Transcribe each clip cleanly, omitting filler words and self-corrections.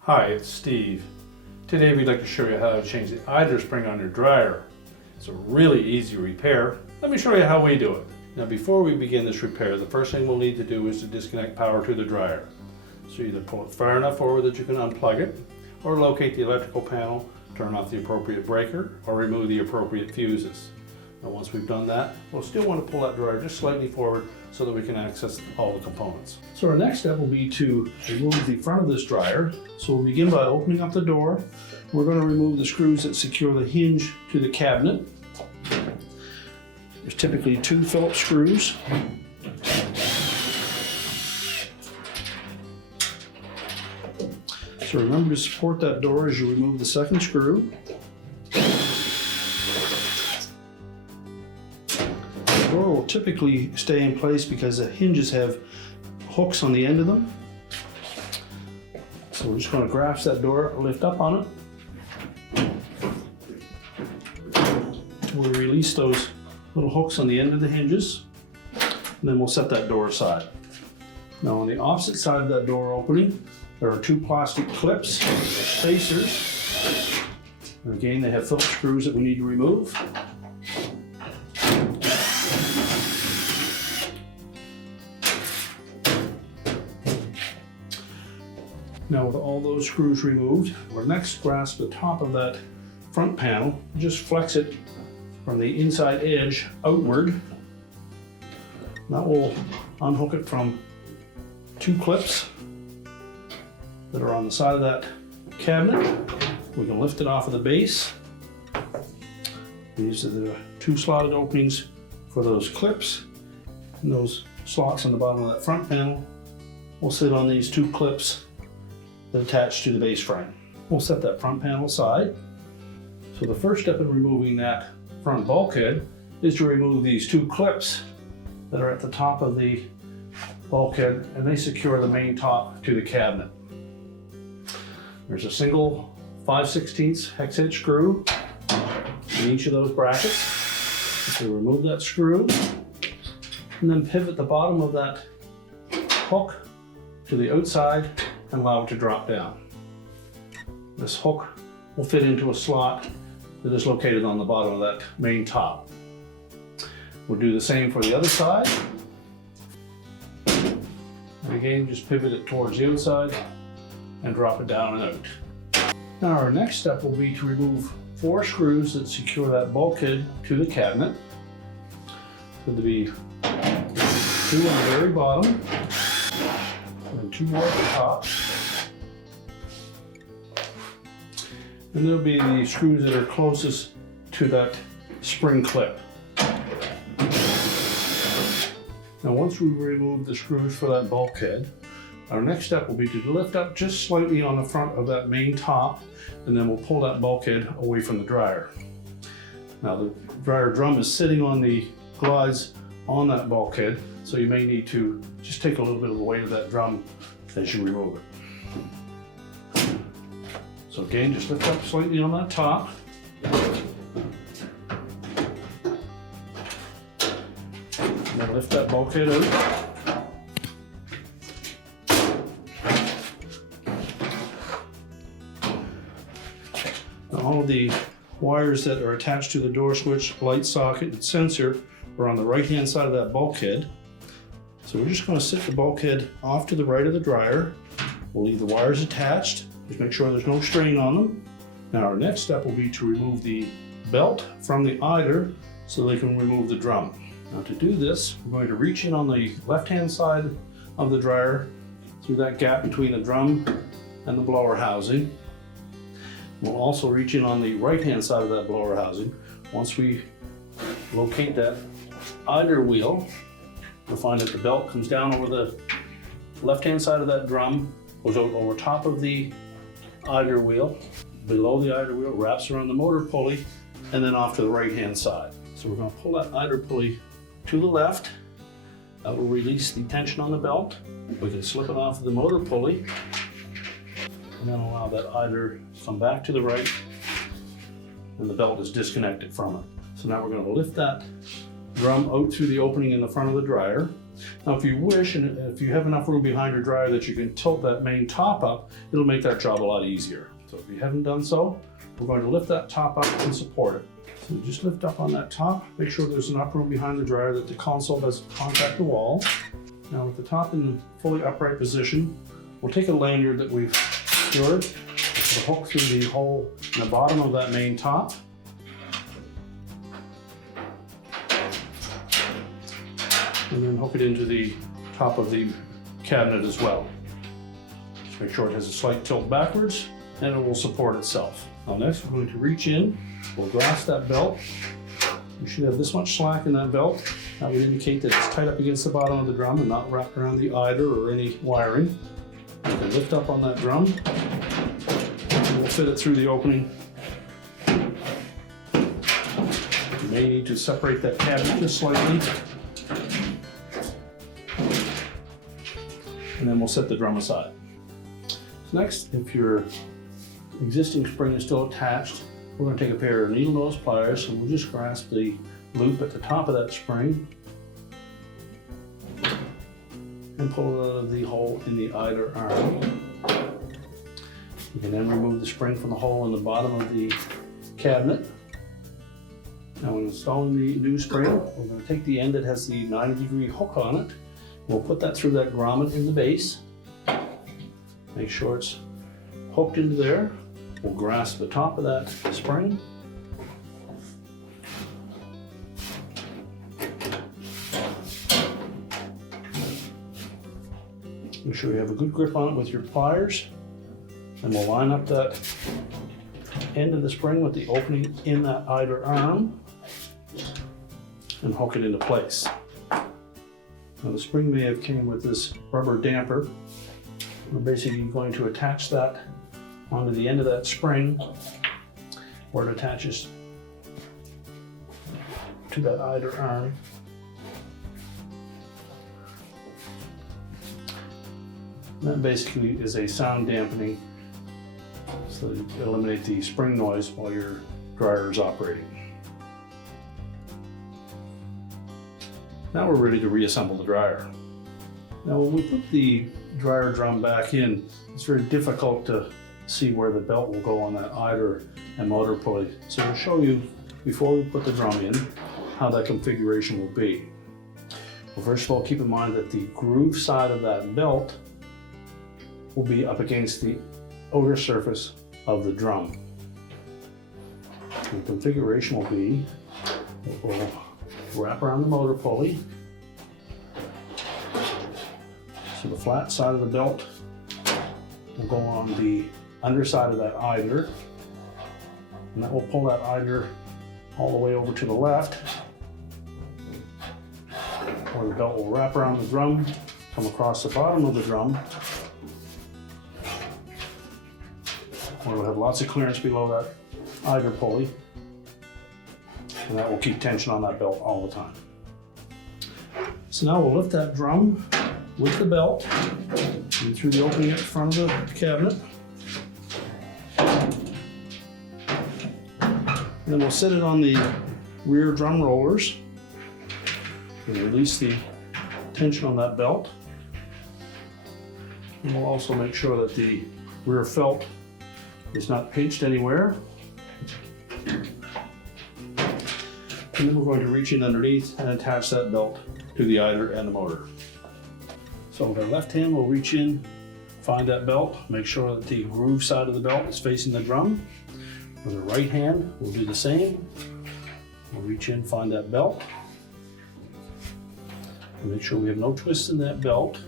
Hi, it's Steve. Today we'd like to show you how to change the idler spring on your dryer. It's a really easy repair. Let me show you how we do it. Now before we begin this repair, the first thing we'll need to do is to disconnect power to the dryer. So either pull it far enough forward that you can unplug it, or locate the electrical panel, turn off the appropriate breaker, or remove the appropriate fuses. Now once we've done that, we'll still want to pull that dryer just slightly forward so that we can access all the components. So our next step will be to remove the front of this dryer. So we'll begin by opening up the door. We're going to remove the screws that secure the hinge to the cabinet. There's typically 2 Phillips screws. So remember to support that door as you remove the second screw. The door will typically stay in place because the hinges have hooks on the end of them. So we're just going to grasp that door, lift up on it. We'll release those little hooks on the end of the hinges, and then we'll set that door aside. Now on the opposite side of that door opening, there are 2 plastic clips, spacers. And again, they have Phillips screws that we need to remove. Now with all those screws removed, we'll next grasp the top of that front panel, just flex it from the inside edge outward. That will unhook it from 2 clips that are on the side of that cabinet. We can lift it off of the base. These are the 2 slotted openings for those clips, and those slots on the bottom of that front panel will sit on these 2 clips that attach to the base frame. We'll set that front panel aside. So the first step in removing that front bulkhead is to remove these 2 clips that are at the top of the bulkhead, and they secure the main top to the cabinet. There's a single 5/16 hex head screw in each of those brackets. So remove that screw and then pivot the bottom of that hook to the outside and allow it to drop down. This hook will fit into a slot that is located on the bottom of that main top. We'll do the same for the other side. And again, just pivot it towards the outside and drop it down and out. Now our next step will be to remove 4 screws that secure that bulkhead to the cabinet. So there'll be 2 on the very bottom, and 2 more at the top. And there'll be the screws that are closest to that spring clip. Now once we remove the screws for that bulkhead, our next step will be to lift up just slightly on the front of that main top, and then we'll pull that bulkhead away from the dryer. Now the dryer drum is sitting on the glides on that bulkhead, so you may need to just take a little bit of the weight of that drum as you remove it. So again, just lift up slightly on that top. And then lift that bulkhead out. Now all of the wires that are attached to the door switch, light socket, and sensor are on the right-hand side of that bulkhead. So we're just going to sit the bulkhead off to the right of the dryer. We'll leave the wires attached. Just make sure there's no strain on them. Now our next step will be to remove the belt from the idler so they can remove the drum. Now to do this, we're going to reach in on the left-hand side of the dryer through that gap between the drum and the blower housing. We'll also reach in on the right-hand side of that blower housing. Once we locate that idler wheel, you'll find that the belt comes down over the left-hand side of that drum, goes out over top of the idler wheel, below the idler wheel, wraps around the motor pulley, and then off to the right-hand side. So we're going to pull that idler pulley to the left. That will release the tension on the belt. We can slip it off of the motor pulley, and then allow that idler to come back to the right, and the belt is disconnected from it. So now we're going to lift that drum out through the opening in the front of the dryer. Now if you wish, and if you have enough room behind your dryer that you can tilt that main top up, it'll make that job a lot easier. So if you haven't done so, we're going to lift that top up and support it. So just lift up on that top, make sure there's enough room behind the dryer that the console doesn't contact the wall. Now with the top in the fully upright position, we'll take a lanyard that we've secured, we'll hook through the hole in the bottom of that main top. And then hook it into the top of the cabinet as well. Just make sure it has a slight tilt backwards and it will support itself. Now next we're going to reach in, we'll grasp that belt. You should have this much slack in that belt. That would indicate that it's tight up against the bottom of the drum and not wrapped around the eider or any wiring. You can lift up on that drum and we'll fit it through the opening. You may need to separate that cabinet just slightly. And then we'll set the drum aside. Next, if your existing spring is still attached, we're going to take a pair of needle nose pliers and we'll just grasp the loop at the top of that spring and pull it out of the hole in the eider arm. You can then remove the spring from the hole in the bottom of the cabinet. Now when installing the new spring, we're going to take the end that has the 90-degree hook on it. We'll put that through that grommet in the base. Make sure it's hooked into there. We'll grasp the top of that spring. Make sure you have a good grip on it with your pliers. And we'll line up that end of the spring with the opening in that eider arm and hook it into place. Now the spring may have came with this rubber damper. We're basically going to attach that onto the end of that spring where it attaches to that eider arm. And that basically is a sound dampening so that you eliminate the spring noise while your dryer is operating. Now we're ready to reassemble the dryer. Now when we put the dryer drum back in, it's very difficult to see where the belt will go on that eider and motor pulley. So to show you, before we put the drum in, how that configuration will be. Well, first of all, keep in mind that the groove side of that belt will be up against the outer surface of the drum. The configuration will be, we'll wrap around the motor pulley. So the flat side of the belt will go on the underside of that eider, and that will pull that eider all the way over to the left, where the belt will wrap around the drum, come across the bottom of the drum, where we'll have lots of clearance below that eider pulley, and that will keep tension on that belt all the time. So now we'll lift that drum with the belt and through the opening at the front of the cabinet. And then we'll set it on the rear drum rollers and release the tension on that belt. And we'll also make sure that the rear felt is not pinched anywhere. And then we're going to reach in underneath and attach that belt to the eider and the motor. So with our left hand, we'll reach in, find that belt, make sure that the groove side of the belt is facing the drum. With the right hand, we'll do the same. We'll reach in, find that belt, and make sure we have no twists in that belt.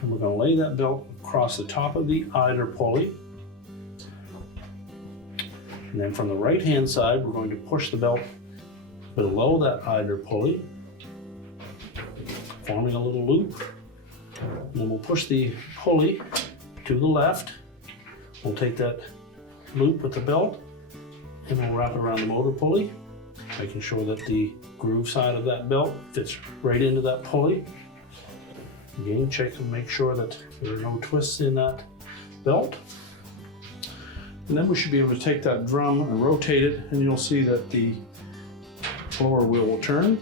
And we're going to lay that belt across the top of the eider pulley. And then from the right hand side, we're going to push the belt below that eider pulley, forming a little loop. And then we'll push the pulley to the left. We'll take that loop with the belt and we'll wrap it around the motor pulley, making sure that the groove side of that belt fits right into that pulley. Again, check and make sure that there are no twists in that belt. And then we should be able to take that drum and rotate it, and you'll see that the blower wheel will turn.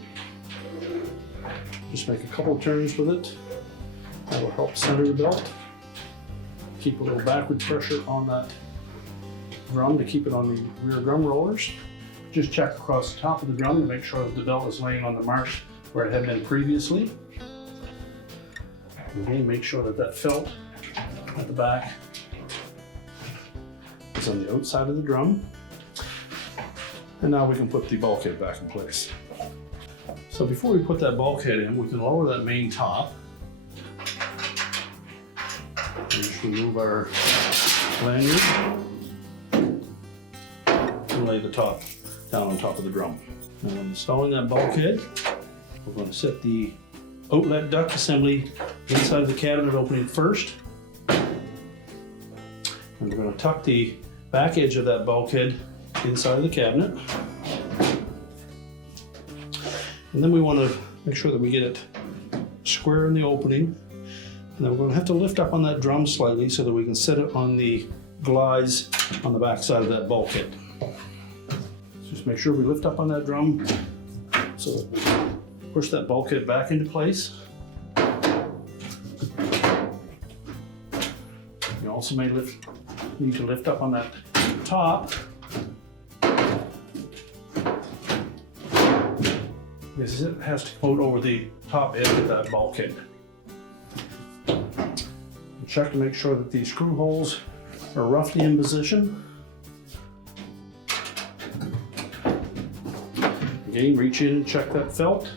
Just make a couple of turns with it. That will help center the belt. Keep a little backward pressure on that drum to keep it on the rear drum rollers. Just check across the top of the drum to make sure that the belt is laying on the mark where it had been previously. Again, make sure that that felt at the back is on the outside of the drum. And now we can put the bulkhead back in place. So before we put that bulkhead in, we can lower that main top. And just remove our lanyard and lay the top down on top of the drum. Now when installing that bulkhead, we're going to set the outlet duct assembly inside of the cabinet opening first. And we're going to tuck the back edge of that bulkhead inside of the cabinet. And then we want to make sure that we get it square in the opening. And then we're going to have to lift up on that drum slightly so that we can set it on the glides on the back side of that bulkhead. Just make sure we lift up on that drum so that we push that bulkhead back into place. You also may need to lift up on that top because it has to float over the top edge of that bulkhead. Check to make sure that these screw holes are roughly in position. Again, reach in and check that felt.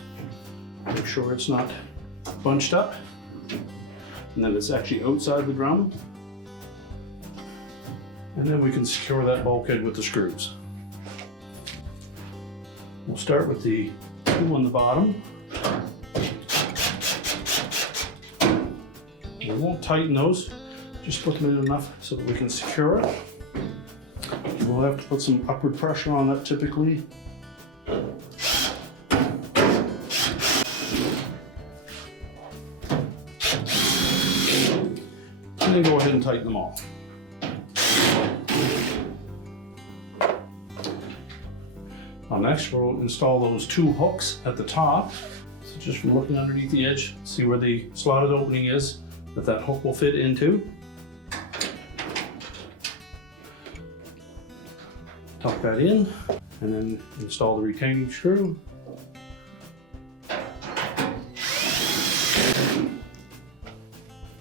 Make sure it's not bunched up and that it's actually outside the drum. And then we can secure that bulkhead with the screws. We'll start with the two on the bottom. We won't tighten those, just put them in enough so that we can secure it. We'll have to put some upward pressure on that typically. And then go ahead and tighten them all. Now next we'll install those two hooks at the top. So just from looking underneath the edge, see where the slotted opening is that hook will fit into. Tuck that in and then install the retaining screw.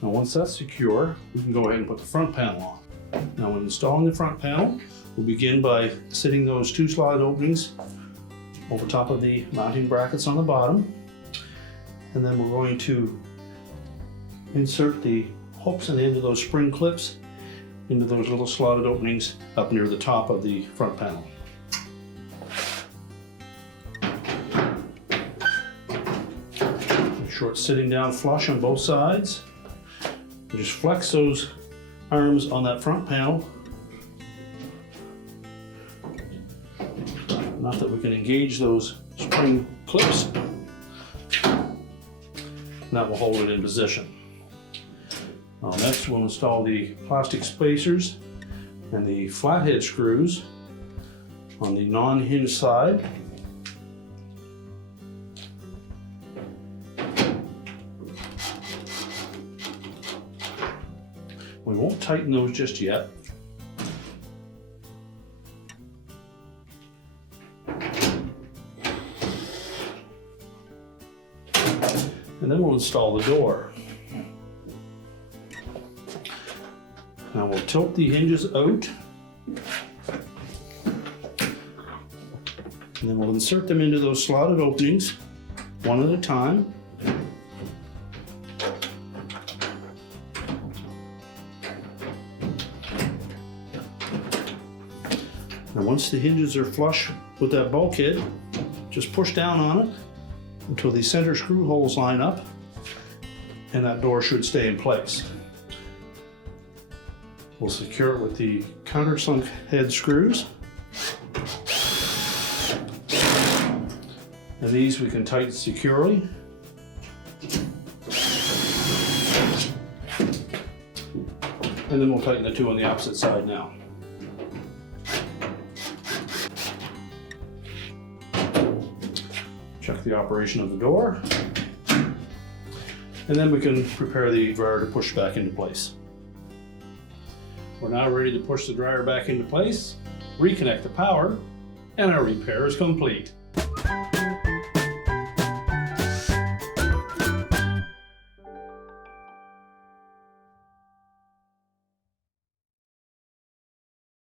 Now once that's secure, we can go ahead and put the front panel on. Now when installing the front panel, we'll begin by sitting those two slotted openings over top of the mounting brackets on the bottom. And then we're going to insert the hooks and the end of those spring clips into those little slotted openings up near the top of the front panel. Make sure it's sitting down flush on both sides. And just flex those arms on that front panel. Not that we can engage those spring clips. And that will hold it in position. Next we'll install the plastic spacers and the flathead screws on the non-hinge side. We won't tighten those just yet. And then we'll install the door. Now we'll tilt the hinges out. And then we'll insert them into those slotted openings one at a time. And once the hinges are flush with that bulkhead, just push down on it until the center screw holes line up, and that door should stay in place. We'll secure it with the countersunk head screws. And these we can tighten securely. And then we'll tighten the two on the opposite side now. the operation of the door. And then we can prepare the dryer to push back into place. We're now ready to push the dryer back into place, reconnect the power, and our repair is complete.